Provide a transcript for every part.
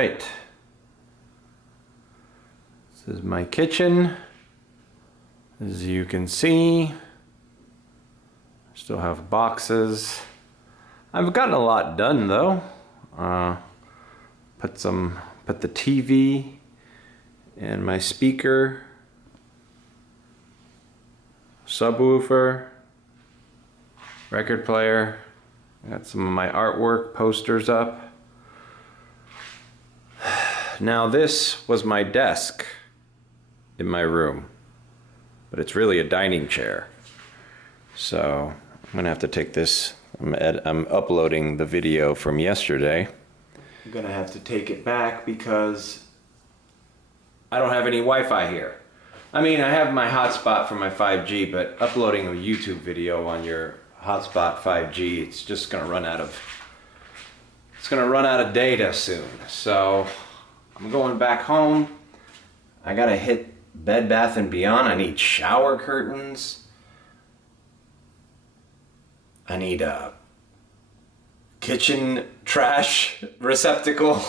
right. This is my kitchen. As you can see, still have boxes. I've gotten a lot done though. Put the TV and my speaker, subwoofer, record player. I got some of my artwork posters up. Now this was my desk in my room, but it's really a dining chair. So I'm gonna have to take this, I'm uploading the video from yesterday. I'm gonna have to take it back because I don't have any Wi-Fi here. I mean, I have my hotspot for my 5G, but uploading a YouTube video on your hotspot 5G, it's just gonna run out of data soon. So I'm going back home. I gotta hit Bed Bath Beyond. I need shower curtains. I need a kitchen trash receptacle.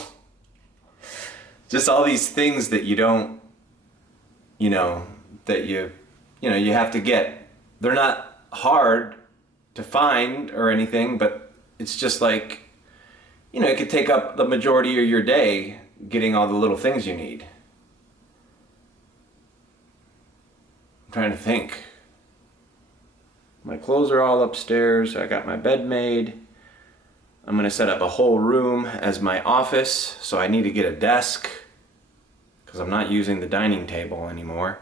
Just all these things that you don't, that you have to get. They're not hard to find or anything, but it's just like, it could take up the majority of your day getting all the little things you need. I'm trying to think. My clothes are all upstairs. I got my bed made. I'm gonna set up a whole room as my office, so I need to get a desk because I'm not using the dining table anymore.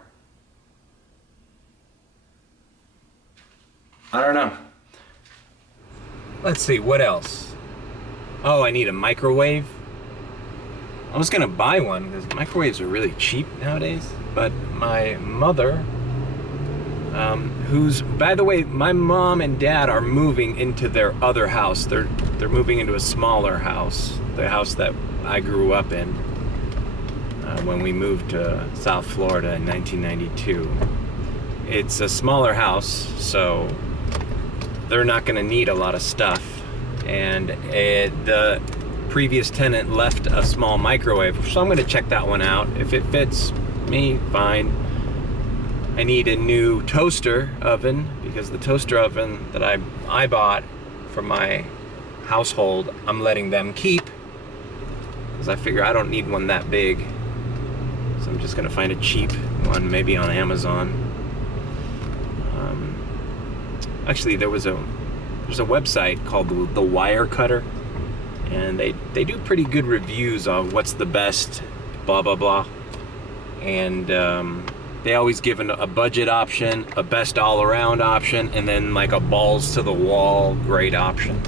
I don't know. Let's see, what else? Oh, I need a microwave. I was gonna buy one because microwaves are really cheap nowadays, but my mother, who's, by the way, my mom and dad are moving into their other house. They're moving into a smaller house, the house that I grew up in when we moved to South Florida in 1992. It's a smaller house, so they're not gonna need a lot of stuff. And the previous tenant left a small microwave, so I'm gonna check that one out. If it fits me, fine. I need a new toaster oven because the toaster oven that I bought for my household, I'm letting them keep because I figure I don't need one that big. So I'm just gonna find a cheap one, maybe on Amazon. Actually, there's a website called the Wire Cutter, and they do pretty good reviews on what's the best, blah blah blah, and they always give a budget option, a best all-around option, and then like a balls to the wall great option.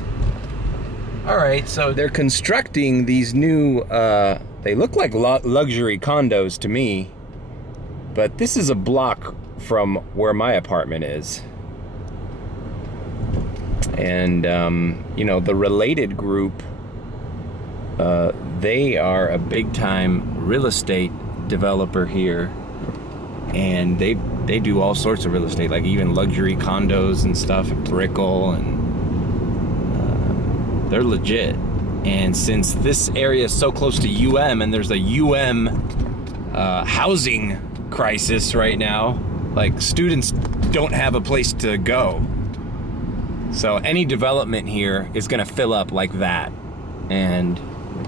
All right, so they're constructing these new, they look like luxury condos to me, but this is a block from where my apartment is. And, the Related Group, they are a big-time real estate developer here. And they do all sorts of real estate, like even luxury condos and stuff at Brickell, and they're legit. And since this area is so close to UM, and there's a UM housing crisis right now, like students don't have a place to go. So any development here is gonna fill up like that. And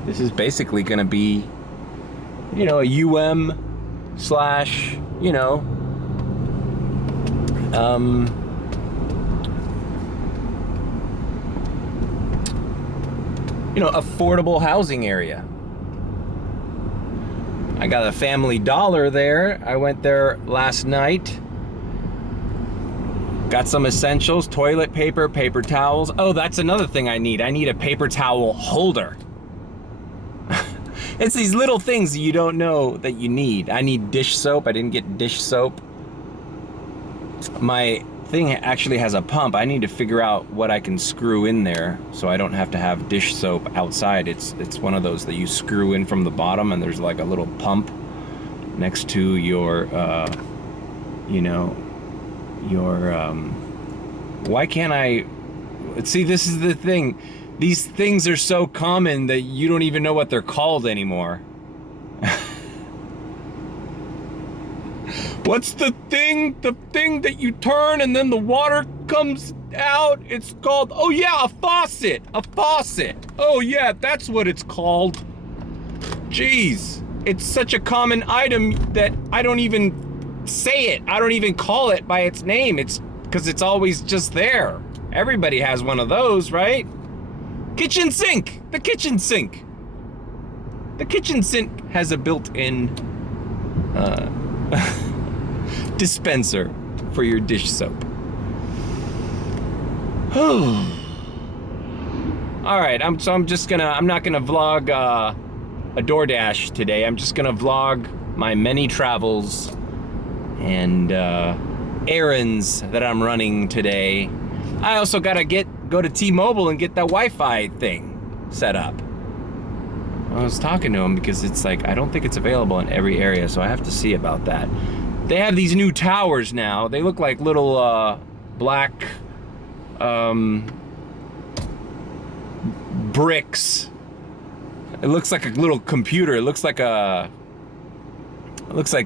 this is basically gonna be, a UM slash, affordable housing area. I got a Family Dollar there. I went there last night. Got some essentials, toilet paper, paper towels. Oh, that's another thing I need. I need a paper towel holder. It's these little things that you don't know that you need. I need dish soap. I didn't get dish soap. My thing actually has a pump. I need to figure out what I can screw in there so I don't have to have dish soap outside. It's one of those that you screw in from the bottom, and there's like a little pump next to your, why can't I, see, this is the thing. These things are so common that you don't even know what they're called anymore. What's the thing that you turn and then the water comes out? It's called, oh yeah, a faucet. Oh yeah, that's what it's called. Jeez, it's such a common item that I don't even say it. I don't even call it by its name. It's because it's always just there. Everybody has one of those, right? Kitchen sink, the kitchen sink. The kitchen sink has a built-in dispenser for your dish soap. All right, I'm not gonna vlog a DoorDash today. I'm just gonna vlog my many travels and errands that I'm running today. I also gotta go to T-Mobile and get that Wi-Fi thing set up. I was talking to him because it's like, I don't think it's available in every area, so I have to see about that. They have these new towers now. They look like little black bricks. It looks like a little computer. It looks like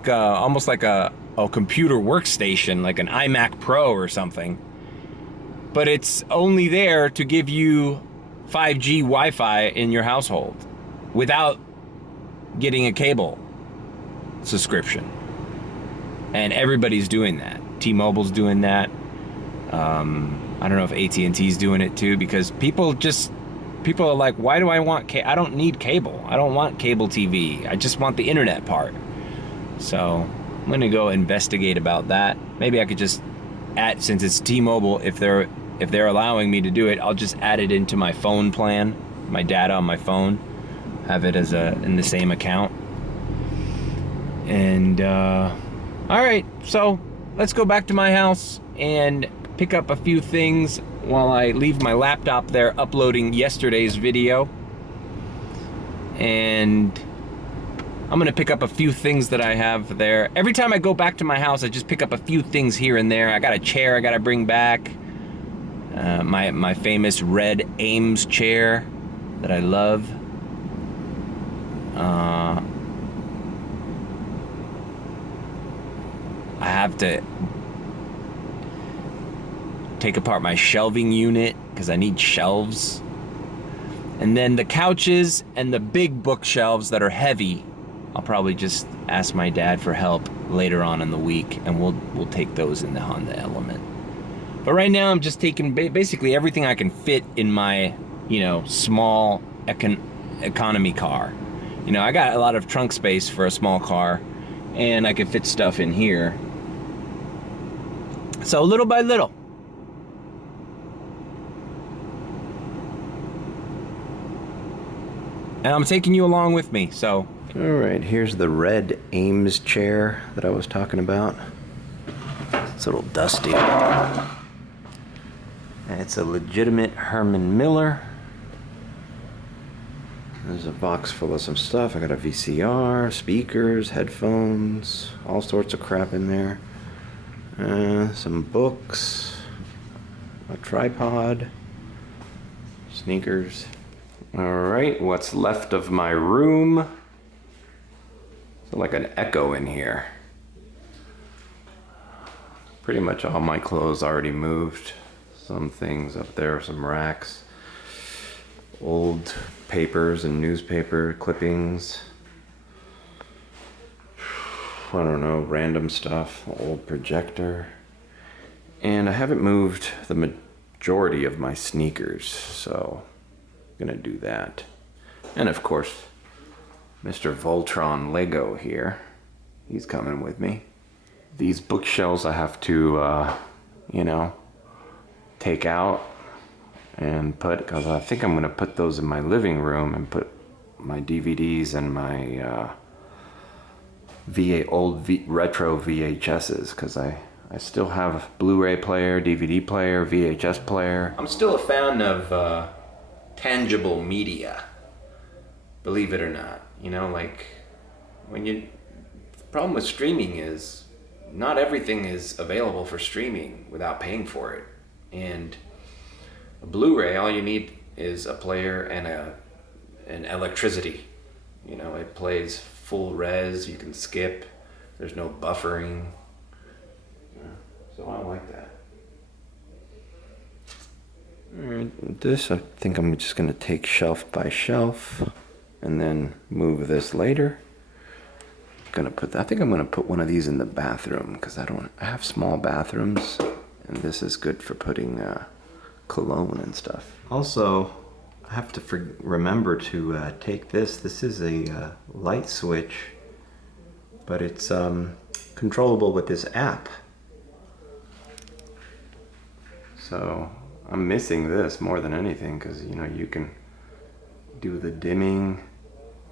almost like a computer workstation, like an iMac Pro or something. But it's only there to give you 5G Wi-Fi in your household without getting a cable subscription. And everybody's doing that. T-Mobile's doing that. I don't know if AT&T's doing it too, because people are like, why do I want I don't need cable. I don't want cable TV. I just want the internet part. So I'm gonna go investigate about that. Maybe I could just add, since it's T-Mobile, if they're allowing me to do it, I'll just add it into my phone plan, my data on my phone, have it as in the same account. And all right, so let's go back to my house and pick up a few things while I leave my laptop there uploading yesterday's video. And I'm gonna pick up a few things that I have there. Every time I go back to my house, I just pick up a few things here and there. I got a chair I gotta bring back. My famous red Ames chair that I love. I have to take apart my shelving unit because I need shelves. And then the couches and the big bookshelves that are heavy, I'll probably just ask my dad for help later on in the week, and we'll take those in the Honda Element. But right now I'm just taking basically everything I can fit in my, small economy car. I got a lot of trunk space for a small car, and I can fit stuff in here. So little by little. And I'm taking you along with me, so. All right, here's the red Ames chair that I was talking about. It's a little dusty. And it's a legitimate Herman Miller. There's a box full of some stuff. I got a VCR, speakers, headphones, all sorts of crap in there. Some books, a tripod, sneakers. All right, what's left of my room? It's like an echo in here. Pretty much all my clothes already moved. Some things up there, some racks. Old papers and newspaper clippings. I don't know, random stuff, old projector. And I haven't moved the majority of my sneakers, so I'm gonna do that. And of course, Mr. Voltron Lego here. He's coming with me. These bookshelves I have to, take out and put, because I think I'm gonna put those in my living room and put my DVDs and my retro VHSs, because I still have Blu-ray player, DVD player, VHS player. I'm still a fan of tangible media, believe it or not. The problem with streaming is not everything is available for streaming without paying for it. And a Blu-ray, all you need is a player and an electricity. You know, it plays full res, you can skip, there's no buffering. So I like that. Alright, this I think I'm just gonna take shelf by shelf and then move this later. I think I'm gonna put one of these in the bathroom because I have small bathrooms, and this is good for putting cologne and stuff. Also, I have to remember to take this. This is a light switch, but it's controllable with this app. So I'm missing this more than anything because, you know, you can do the dimming,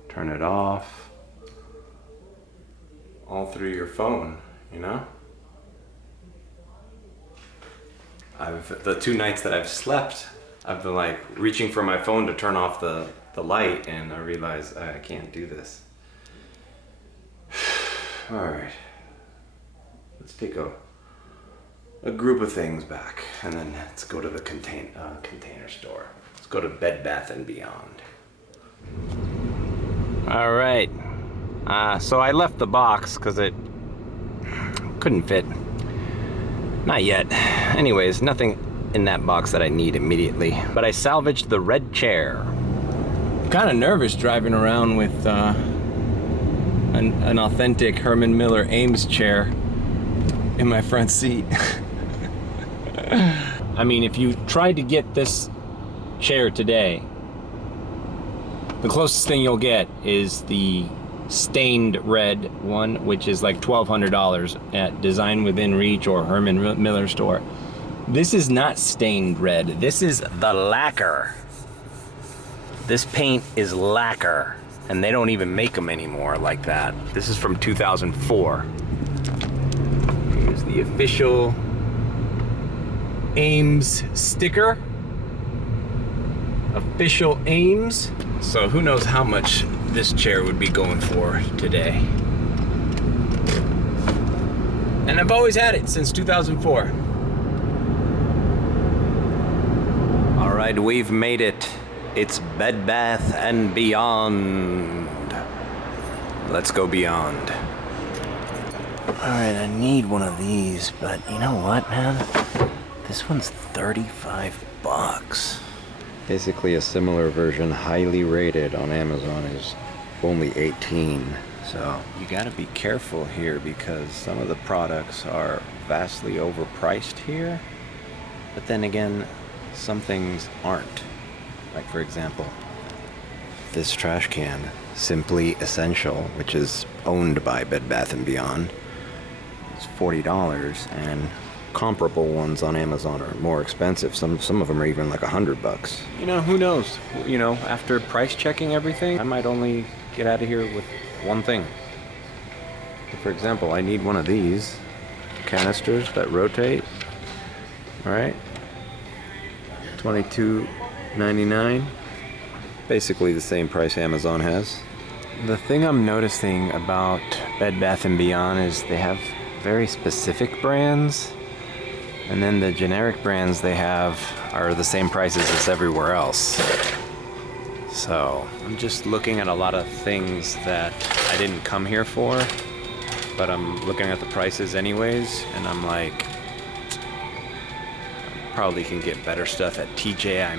turn it off, all through your phone, you know? The 2 nights that I've slept, I've been like reaching for my phone to turn off the light, and I realize I can't do this. All right, let's take a group of things back, and then let's go to the container store. Let's go to Bed Bath Beyond. All right. So I left the box because it couldn't fit. Not yet. Anyways, nothing in that box that I need immediately. But I salvaged the red chair. I'm kind of nervous driving around with an authentic Herman Miller Ames chair in my front seat. I mean, if you tried to get this chair today, the closest thing you'll get is the stained red one, which is like $1,200 at Design Within Reach or Herman Miller store. This is not stained red. This is the lacquer. This paint is lacquer, and they don't even make them anymore like that. This is from 2004. Here's the official Ames sticker. Official Ames. So who knows how much this chair would be going for today. And I've always had it since 2004. All right, we've made it. It's Bed Bath and Beyond. Let's go beyond. All right, I need one of these, but you know what, man? This one's 35 bucks. Basically a similar version, highly rated on Amazon, is only 18. So you gotta be careful here because some of the products are vastly overpriced here. But then again, some things aren't. Like for example, this trash can, Simply Essential, which is owned by Bed Bath & Beyond, is $40, and comparable ones on Amazon are more expensive. Some of them are even like $100. You know, who knows? You know, after price checking everything, I might only get out of here with one thing. For example, I need one of these canisters that rotate. All right, $22.99. Basically the same price Amazon has. The thing I'm noticing about Bed Bath & Beyond is they have very specific brands. And then the generic brands they have are the same prices as everywhere else. So I'm just looking at a lot of things that I didn't come here for, but I'm looking at the prices anyways, and I'm like, probably can get better stuff at TJ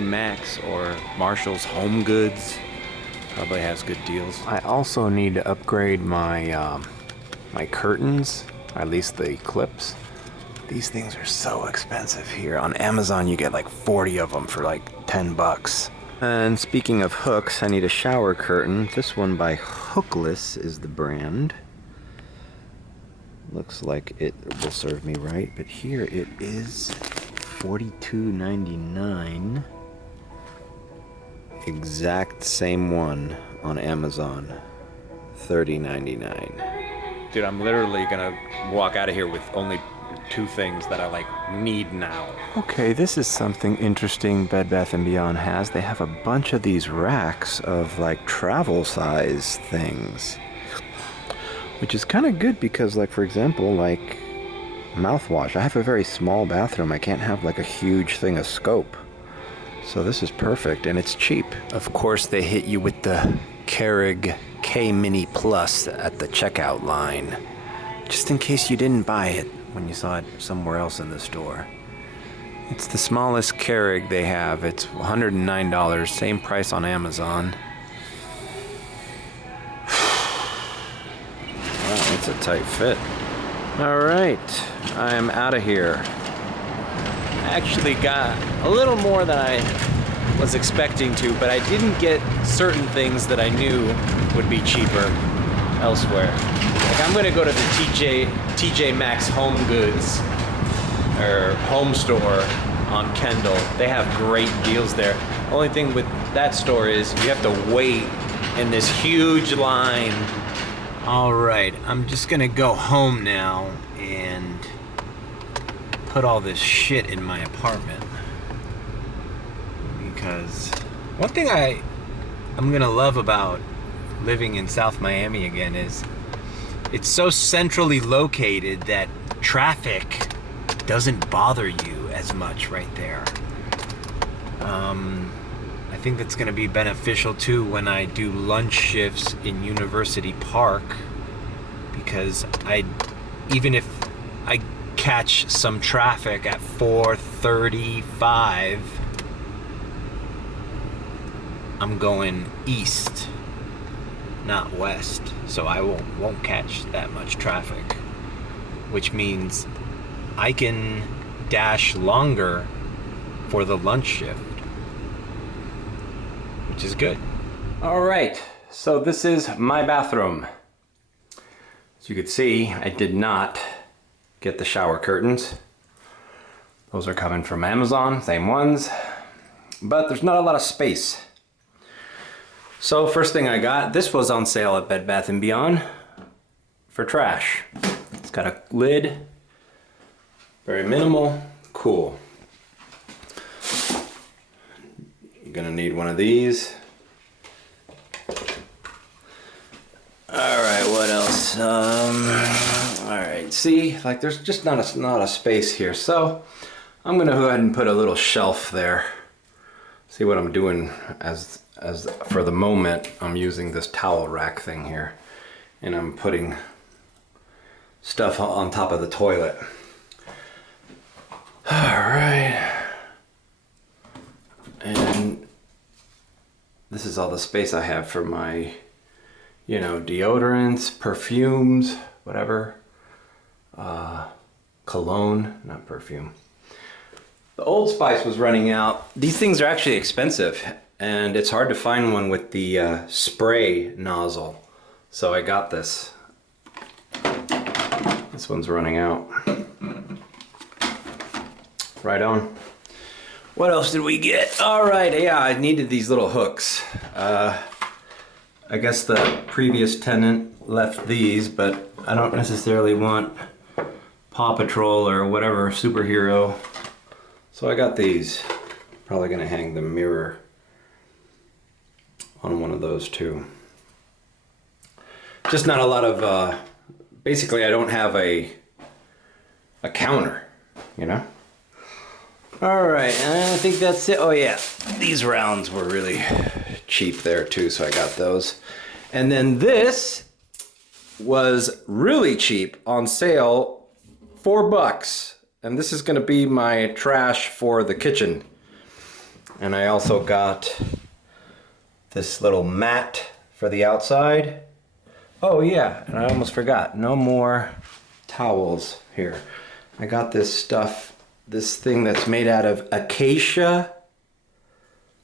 Maxx or Marshall's Home Goods. Probably has good deals. I also need to upgrade my my curtains. At least the clips. These things are so expensive here. On Amazon, you get like 40 of them for like 10 bucks. And speaking of hooks, I need a shower curtain. This one by Hookless is the brand. Looks like it will serve me right, but here it is $42.99. Exact same one on Amazon, $30.99. Dude, I'm literally gonna walk out of here with only 2 things that I like need now. Okay, this is something interesting Bed Bath & Beyond has. They have a bunch of these racks of like travel size things, which is kind of good because, like, for example, like mouthwash. I have a very small bathroom. I can't have like a huge thing of scope. So this is perfect, and it's cheap. Of course, they hit you with the Keurig K-Mini Plus at the checkout line, just in case you didn't buy it when you saw it somewhere else in the store. It's the smallest Keurig they have. It's $109, same price on Amazon. Wow, that's a tight fit. All right, I am out of here. I actually got a little more than I was expecting to, but I didn't get certain things that I knew would be cheaper elsewhere. Like, I'm gonna go to the TJ Maxx Home Goods or Home Store on Kendall. They have great deals there. Only thing with that store is you have to wait in this huge line. All right, I'm just gonna go home now and put all this shit in my apartment, because one thing I'm gonna love about living in South Miami again is it's so centrally located that traffic doesn't bother you as much right there. I think that's gonna be beneficial too when I do lunch shifts in University Park, because even if I catch some traffic at 4:35, I'm going east, not west, so I won't catch that much traffic, which means I can dash longer for the lunch shift, which is good. All right, so this is my bathroom. As you can see, I did not get the shower curtains. Those are coming from Amazon, same ones, but there's not a lot of space. So first thing I got, this was on sale at Bed Bath Beyond for trash. It's got a lid, very minimal, cool. You're gonna need one of these. All right, what else? All right, see, like there's just not a space here, so I'm gonna go ahead and put a little shelf there. See what I'm doing as for the moment, I'm using this towel rack thing here, and I'm putting stuff on top of the toilet. All right, and this is all the space I have for my, deodorants, perfumes, whatever, cologne, not perfume. The Old Spice was running out. These things are actually expensive, and it's hard to find one with the spray nozzle. So I got this. This one's running out. Right on. What else did we get? All right, yeah, I needed these little hooks. I guess the previous tenant left these, but I don't necessarily want Paw Patrol or whatever superhero. So I got these. Probably gonna hang the mirror on one of those too. Just not a lot of, basically I don't have a counter, All right, and I think that's it. Oh yeah, these rounds were really cheap there too, so I got those. And then this was really cheap, on sale, $4. And this is gonna be my trash for the kitchen. And I also got this little mat for the outside. Oh yeah, and I almost forgot, no more towels here. I got this stuff, this thing that's made out of acacia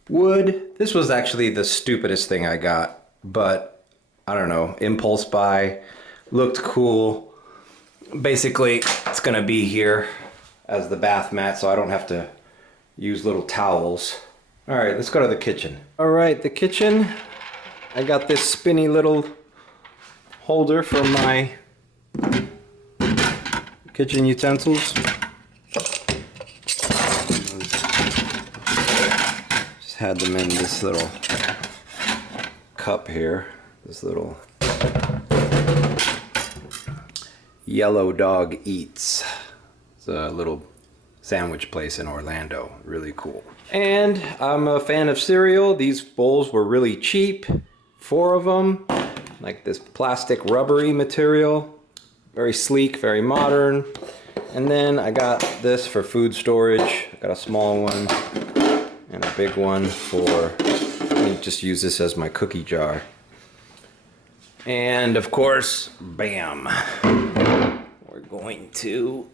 wood. This was actually the stupidest thing I got, but I don't know, impulse buy, looked cool. Basically, it's gonna be here as the bath mat, so I don't have to use little towels. All right, let's go to the kitchen. All right, the kitchen, I got this spinny little holder for my kitchen utensils. Just had them in this little cup here, this little Yellow Dog Eats. It's a little sandwich place in Orlando. Really cool. And I'm a fan of cereal. These bowls were really cheap. 4 of them. Like this plastic rubbery material. Very sleek, very modern. And then I got this for food storage. I got a small one and a big one for, I just use this as my cookie jar. And of course, bam, we're going to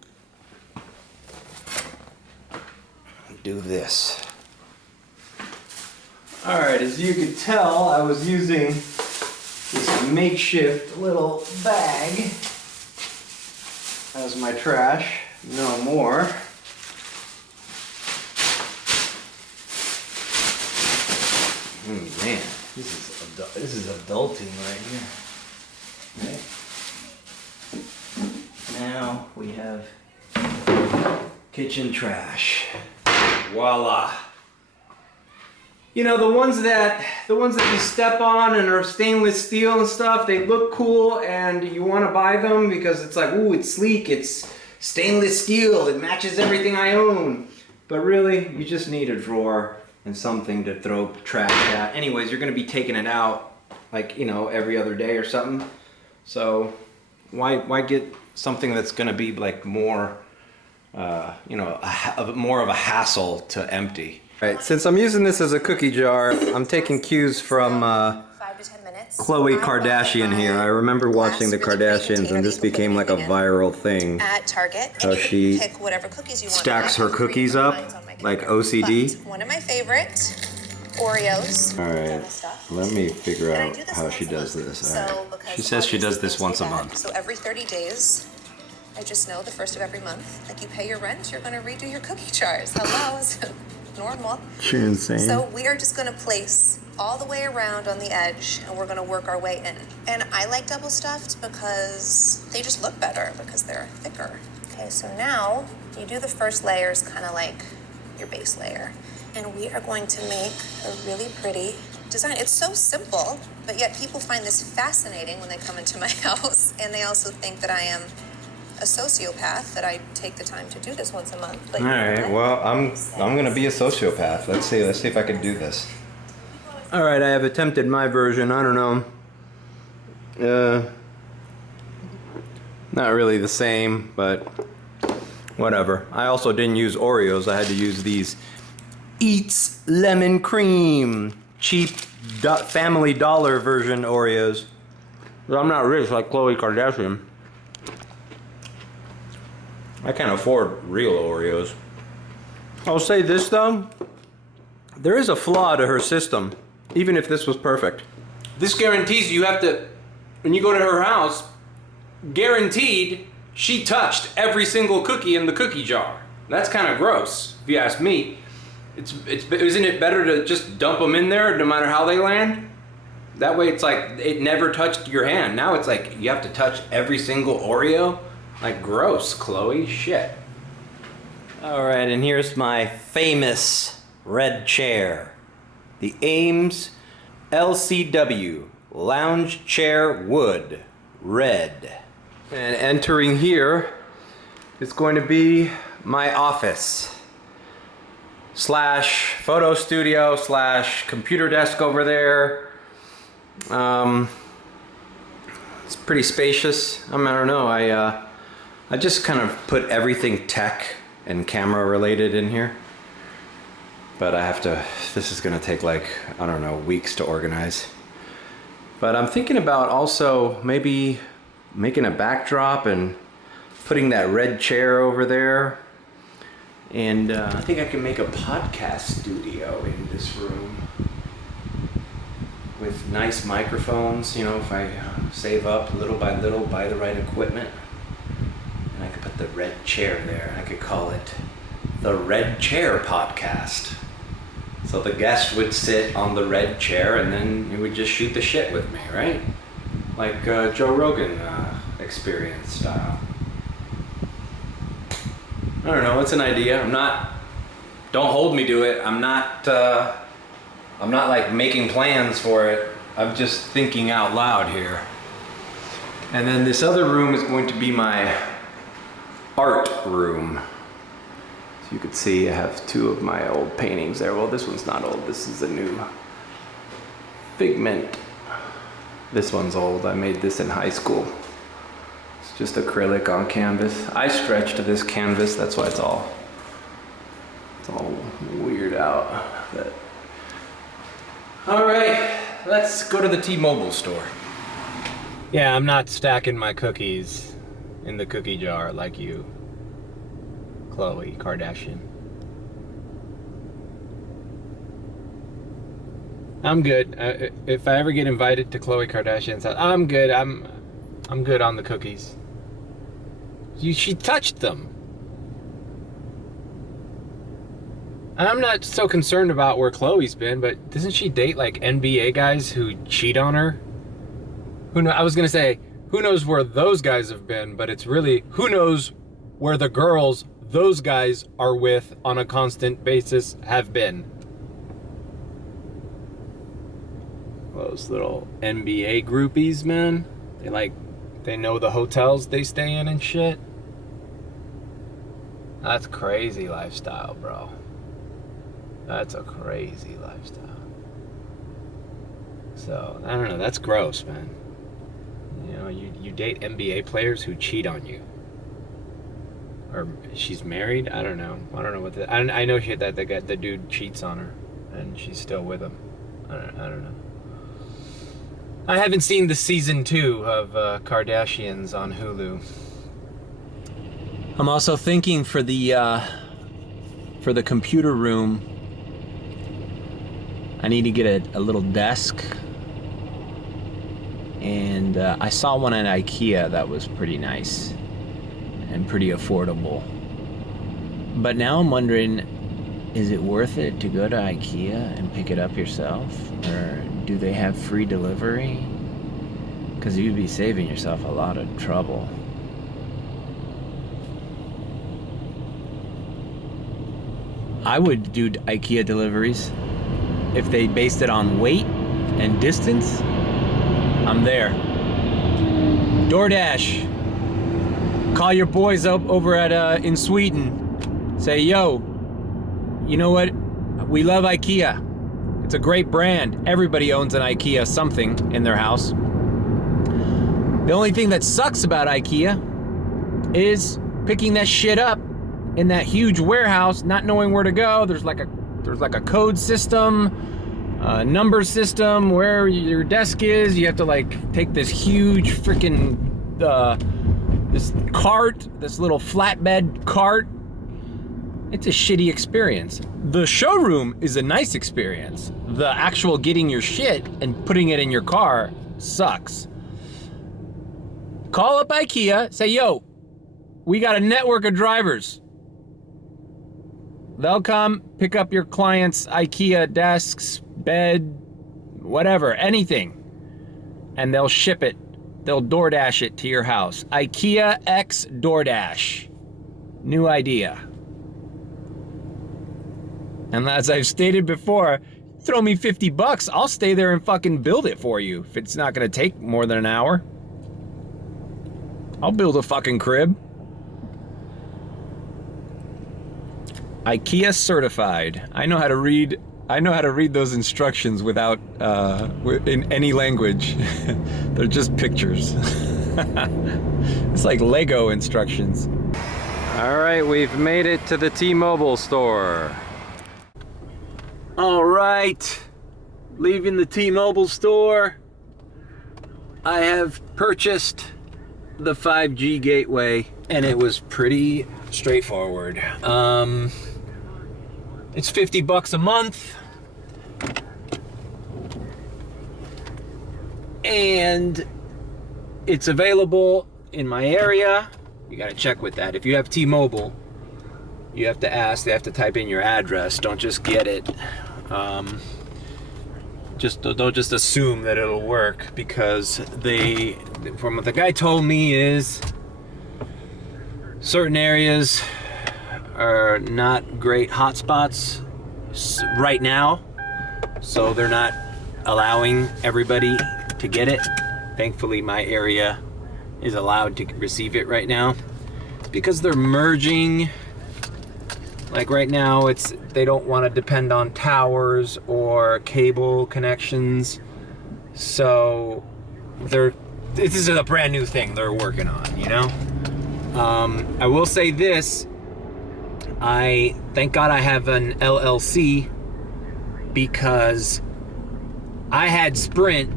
do this. All right, as you could tell, I was using this makeshift little bag as my trash. No more. Man, this is adulting right here. Okay. Now we have kitchen trash. Voila. You know, the ones that you step on and are stainless steel and stuff, they look cool and you want to buy them because it's like, ooh, it's sleek, it's stainless steel, it matches everything I own. But really, you just need a drawer and something to throw trash at. Anyways, you're going to be taking it out like, you know, every other day or something. So why get something that's going to be like more, you know, more of a hassle to empty. All right, since I'm using this as a cookie jar, I'm taking cues from 5 to 10 minutes. Khloe Kardashian here. I remember watching the Kardashians and this became like a viral thing. At Target, How she pick whatever cookies you want. stacks her cookies up like OCD. But one of my favorites, Oreos. All right, let me figure out how she does this. All right. She says she does this once a month. So every 30 days, I just know the first of every month, like you pay your rent, you're gonna redo your cookie jars. Hello, is it normal? You're insane. So we are just gonna place all the way around on the edge and we're gonna work our way in. And I like double stuffed because they just look better because they're thicker. Okay, so now you do the first layers kind of like your base layer. And we are going to make a really pretty design. It's so simple, but yet people find this fascinating when they come into my house. And they also think that I am a sociopath, that I take the time to do this once a month. But all right, well, I'm gonna be a sociopath. Let's see if I can do this. All right, I have attempted my version. I don't know. Not really the same, but whatever. I also didn't use Oreos. I had to use these Eats Lemon Cream, cheap Family Dollar version Oreos. But I'm not rich like Khloe Kardashian. I can't afford real Oreos. I'll say this though, there is a flaw to her system, even if this was perfect. This guarantees you have to, when you go to her house, guaranteed she touched every single cookie in the cookie jar. That's kind of gross, if you ask me. Isn't it better to just dump them in there no matter how they land? That way it's like it never touched your hand. Now it's like you have to touch every single Oreo. Like gross, Khloe, shit. All right, and here's my famous red chair. The Ames LCW Lounge Chair Wood, red. And entering here is going to be my office / photo studio / computer desk over there. It's pretty spacious. I don't know, I just kind of put everything tech and camera related in here. But I have to, this is gonna take like, I don't know, weeks to organize. But I'm thinking about also maybe making a backdrop and putting that red chair over there. And I think I can make a podcast studio in this room with nice microphones, you know, if I save up little by little, buy the right equipment. And I could put the red chair there. I could call it the Red Chair Podcast. So the guest would sit on the red chair and then he would just shoot the shit with me, right? Like Joe Rogan experience style. I don't know, it's an idea. Don't hold me to it. I'm not like making plans for it. I'm just thinking out loud here. And then this other room is going to be my art room. So you could see I have two of my old paintings there. Well, this one's not old. This is a new Figment. This one's old. I made this in high school. It's just acrylic on canvas. I stretched this canvas. That's why it's all weird out. But... All right, let's go to the T-Mobile store. Yeah, I'm not stacking my cookies in the cookie jar like you, Khloe Kardashian. I'm good. If I ever get invited to Khloe Kardashian's house, I'm good. I'm good on the cookies. She touched them. And I'm not so concerned about where Khloe's been, but doesn't she date like NBA guys who cheat on her? I was gonna say, who knows where those guys have been, but it's really, who knows where the girls those guys are with on a constant basis have been. Those little NBA groupies, man. They know the hotels they stay in and shit. That's crazy lifestyle, bro. That's a crazy lifestyle. So, I don't know, that's gross, man. You know, you date NBA players who cheat on you. Or she's married? I don't know. I don't know what I know that the dude cheats on her and she's still with him. I don't know. I haven't seen the season 2 of Kardashians on Hulu. I'm also thinking for the computer room, I need to get a little desk. And I saw one at IKEA that was pretty nice and pretty affordable. But now I'm wondering, is it worth it to go to IKEA and pick it up yourself? Or do they have free delivery? Because you'd be saving yourself a lot of trouble. I would do IKEA deliveries. If they based it on weight and distance, I'm there. DoorDash. Call your boys up over at in Sweden. Say, yo, you know what? We love IKEA. It's a great brand. Everybody owns an IKEA something in their house. The only thing that sucks about IKEA is picking that shit up in that huge warehouse, not knowing where to go. There's like a code system, a number system where your desk is. You have to like take this huge freaking this cart, this little flatbed cart. It's a shitty experience. The showroom is a nice experience. The actual getting your shit and putting it in your car sucks. Call up IKEA, say, yo, we got a network of drivers. They'll come pick up your client's IKEA desks, bed, whatever, anything. And they'll ship it. They'll DoorDash it to your house. IKEA X DoorDash. New idea. And as I've stated before, throw me $50, I'll stay there and fucking build it for you. If it's not gonna take more than an hour. I'll build a fucking crib. IKEA certified. I know how to read those instructions without in any language. They're just pictures. It's like Lego instructions. All right, we've made it to the T-Mobile store. All right, leaving the T-Mobile store. I have purchased the 5G gateway, and it was pretty straightforward. It's $50 a month, and it's available in my area. You gotta check with that. If you have T-Mobile, you have to ask. They have to type in your address. Don't just get it. Don't just assume that it'll work, because from what the guy told me is certain areas are not great hotspots right now, so they're not allowing everybody to get it. Thankfully, my area is allowed to receive it right now. because they're merging. Like right now, they don't want to depend on towers or cable connections. So this is a brand new thing they're working on, you know? I will say this, thank God I have an LLC, because I had Sprint,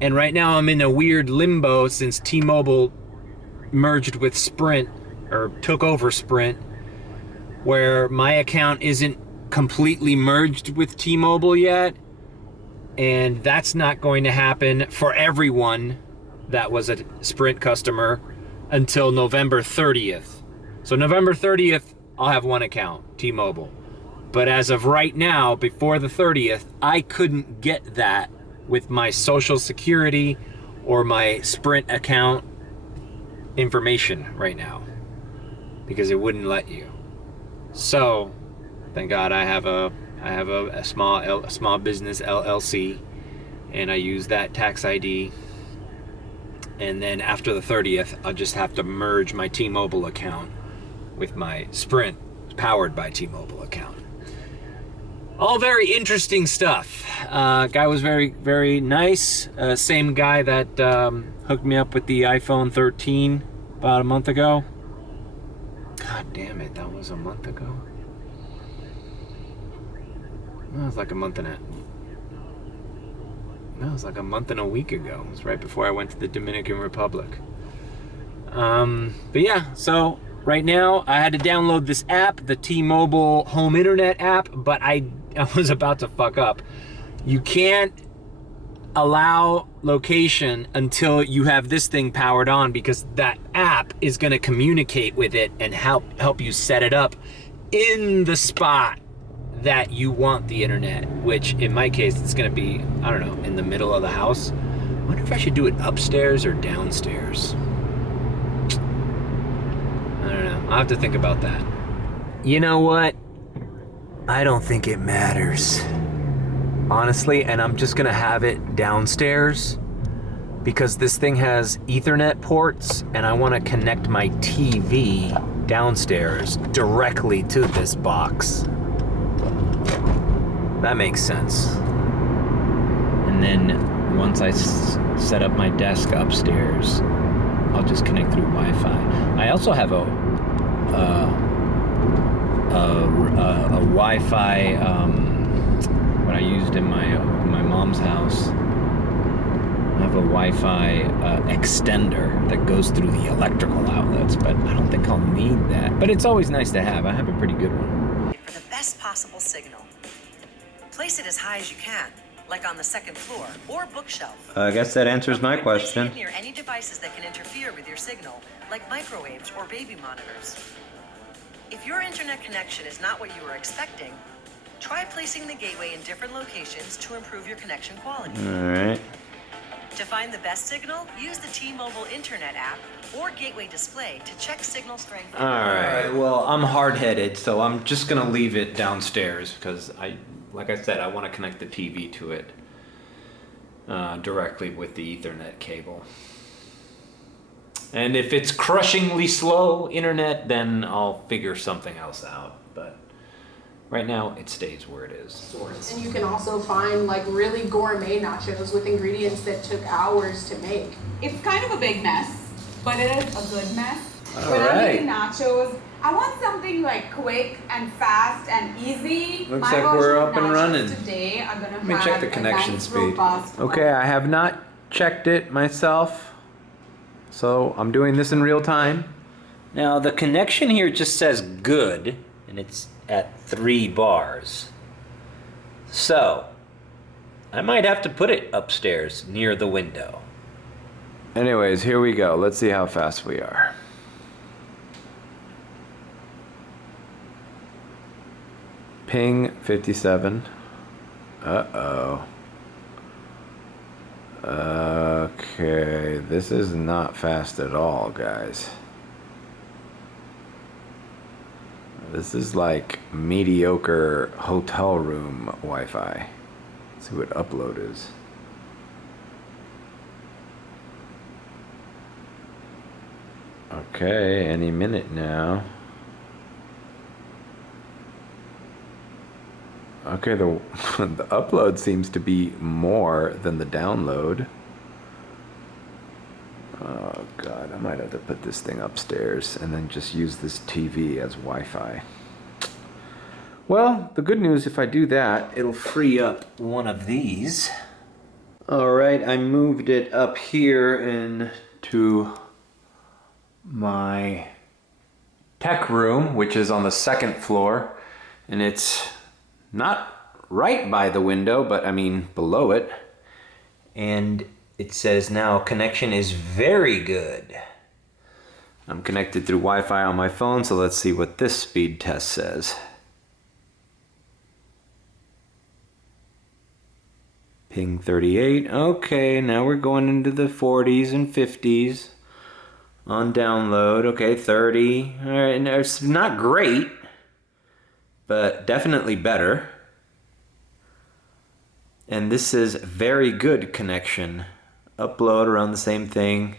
and right now I'm in a weird limbo since T-Mobile merged with Sprint, or took over Sprint, where my account isn't completely merged with T-Mobile yet, and that's not going to happen for everyone that was a Sprint customer until November 30th. So November 30th, I'll have one account, T-Mobile. But as of right now, before the 30th, I couldn't get that with my Social Security or my Sprint account information right now, because it wouldn't let you. So, thank God I have a small business LLC, and I use that tax ID. And then after the 30th, I'll just have to merge my T-Mobile account with my Sprint powered by T-Mobile account. All very interesting stuff. Guy was very, very nice. Same guy that hooked me up with the iPhone 13 about a month ago. God damn it, that was a month ago. That was like a month and a week ago. It was right before I went to the Dominican Republic. But yeah, so right now I had to download this app, the T-Mobile home internet app, but I was about to fuck up. You can't allow location until you have this thing powered on, because that app is going to communicate with it and help you set it up in the spot that you want the internet, which in my case, it's going to be, I don't know, in the middle of the house. I wonder if I should do it upstairs or downstairs. I don't know. I'll have to think about that. You know what? I don't think it matters, honestly, and I'm just going to have it downstairs, because this thing has Ethernet ports, and I want to connect my TV downstairs directly to this box. That makes sense. And then once I set up my desk upstairs, I'll just connect through Wi-Fi. I also have a Wi-Fi what I used in my mom's house. I have a Wi-Fi extender that goes through the electrical outlets, but I don't think I'll need that. But it's always nice to have. I have a pretty good one. For the best possible signal, place it as high as you can, like on the second floor or bookshelf. I guess that answers my Place question. it near any devices that can interfere with your signal, like microwaves or baby monitors. If your internet connection is not what you were expecting, try placing the gateway in different locations to improve your connection quality. All right. To find the best signal, use the T-Mobile Internet app or gateway display to check signal strength. All right. Well, I'm hard-headed, so I'm just gonna leave it downstairs, because like I said, I want to connect the TV to it directly with the Ethernet cable. And if it's crushingly slow internet, then I'll figure something else out. But right now, it stays where it is. And you can also find like really gourmet nachos with ingredients that took hours to make. It's kind of a big mess, but it is a good mess. All when right. I'm eating nachos, I want something like quick and fast and easy. Looks My like we're version of up and nachos running. Today, I'm gonna Let me have check the a connection nice, speed. robust Okay, I have not checked it myself, so I'm doing this in real time. Now, the connection here just says good, and it's at 3 bars. So, I might have to put it upstairs near the window. Anyways, here we go. Let's see how fast we are. Ping 57. Uh-oh. Okay, this is not fast at all, guys. This is like mediocre hotel room Wi-Fi. Let's see what upload is. Okay, any minute now. Okay, the the upload seems to be more than the download. Oh god, I might have to put this thing upstairs and then just use this TV as Wi-Fi. Well, the good news, if I do that, it'll free up one of these. Alright, I moved it up here into my tech room, which is on the second floor, and it's not right by the window, but I mean below it. And it says now connection is very good. I'm connected through Wi-Fi on my phone, so let's see what this speed test says. Ping 38. Okay, now we're going into the 40s and 50s on download. Okay, 30. All right, and it's not great, but definitely better. And this is very good connection. Upload around the same thing.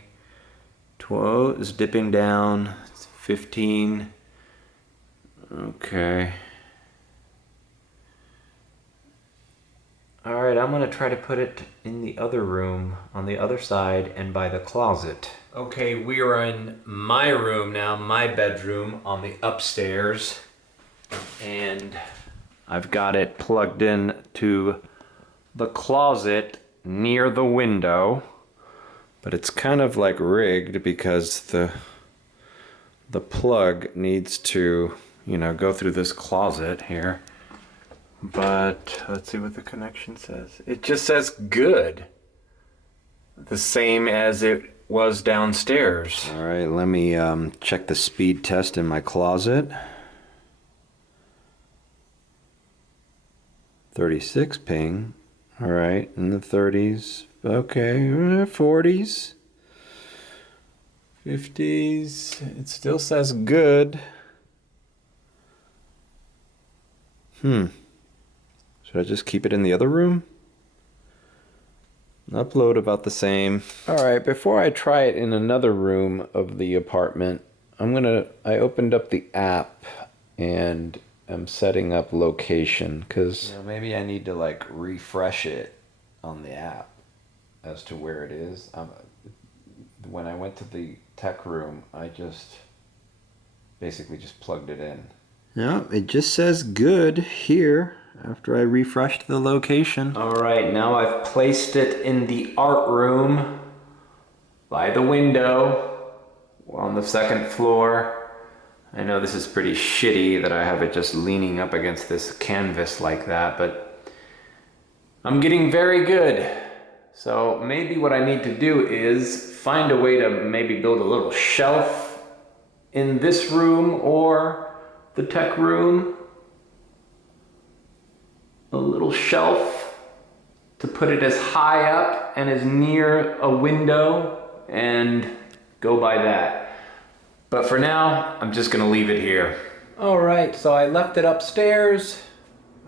12 is dipping down. It's 15. Okay. Alright, I'm gonna try to put it in the other room, on the other side, and by the closet. Okay, we are in my room now, my bedroom on the upstairs. And I've got it plugged in to the closet near the window. But it's kind of like rigged because the plug needs to, you know, go through this closet here. But let's see what the connection says. It just says good. The same as it was downstairs. All right, let me check the speed test in my closet. 36 ping. All right, in the 30s. Okay, 40s. 50s. It still says good. Should I just keep it in the other room? Upload about the same. Alright, before I try it in another room of the apartment, I opened up the app and I'm setting up location because maybe I need to like refresh it on the app as to where it is. When I went to the tech room, I just basically just plugged it in. No, it just says good here. After I refreshed the location. Alright, now I've placed it in the art room by the window on the second floor. I know this is pretty shitty that I have it just leaning up against this canvas like that, but I'm getting very good. So maybe what I need to do is find a way to maybe build a little shelf in this room or the tech room. A little shelf to put it as high up and as near a window and go by that. But for now, I'm just gonna leave it here. All right, so I left it upstairs.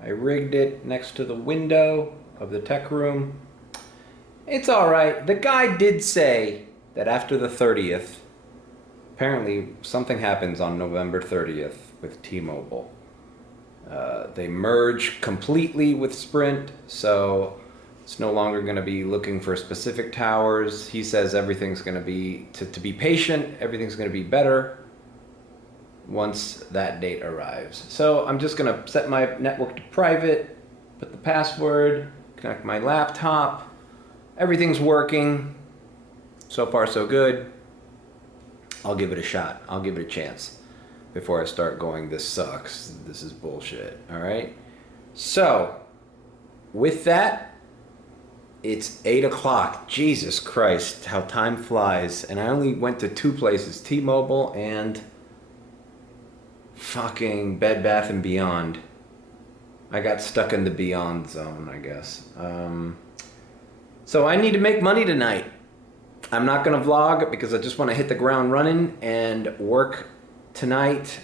I rigged it next to the window of the tech room. It's all right. The guy did say that after the 30th, apparently something happens on November 30th with T-Mobile. They merge completely with Sprint, so it's no longer going to be looking for specific towers. He says everything's going to be, to be patient, everything's going to be better once that date arrives. So I'm just going to set my network to private, put the password, connect my laptop. Everything's working. So far, so good. I'll give it a shot. I'll give it a chance before I start going, this sucks, this is bullshit, all right? So, with that, it's 8 o'clock. Jesus Christ, how time flies. And I only went to 2 places, T-Mobile and fucking Bed Bath & Beyond. I got stuck in the Beyond zone, I guess. So I need to make money tonight. I'm not gonna vlog because I just wanna hit the ground running and work tonight,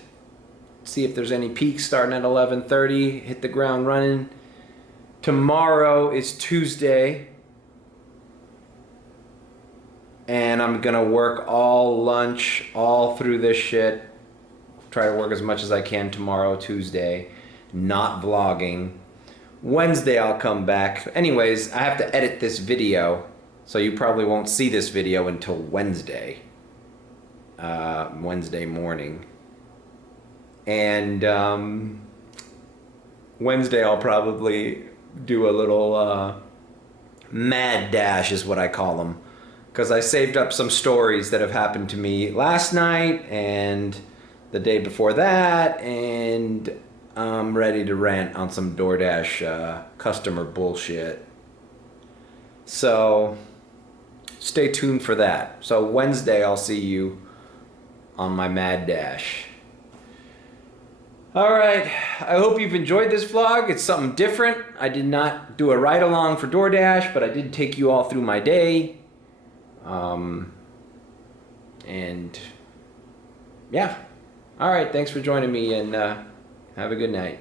see if there's any peaks starting at 11:30, hit the ground running. Tomorrow is Tuesday, and I'm gonna work all lunch, all through this shit. Try to work as much as I can tomorrow, Tuesday. Not vlogging. Wednesday I'll come back. Anyways, I have to edit this video, so you probably won't see this video until Wednesday. Wednesday morning. And Wednesday I'll probably do a little mad dash is what I call them. Because I saved up some stories that have happened to me last night and the day before that, and I'm ready to rant on some DoorDash customer bullshit. So stay tuned for that. So Wednesday I'll see you on my mad dash. Alright, I hope you've enjoyed this vlog. It's something different. I did not do a ride along for DoorDash, but I did take you all through my day. And yeah. Alright, thanks for joining me, and have a good night.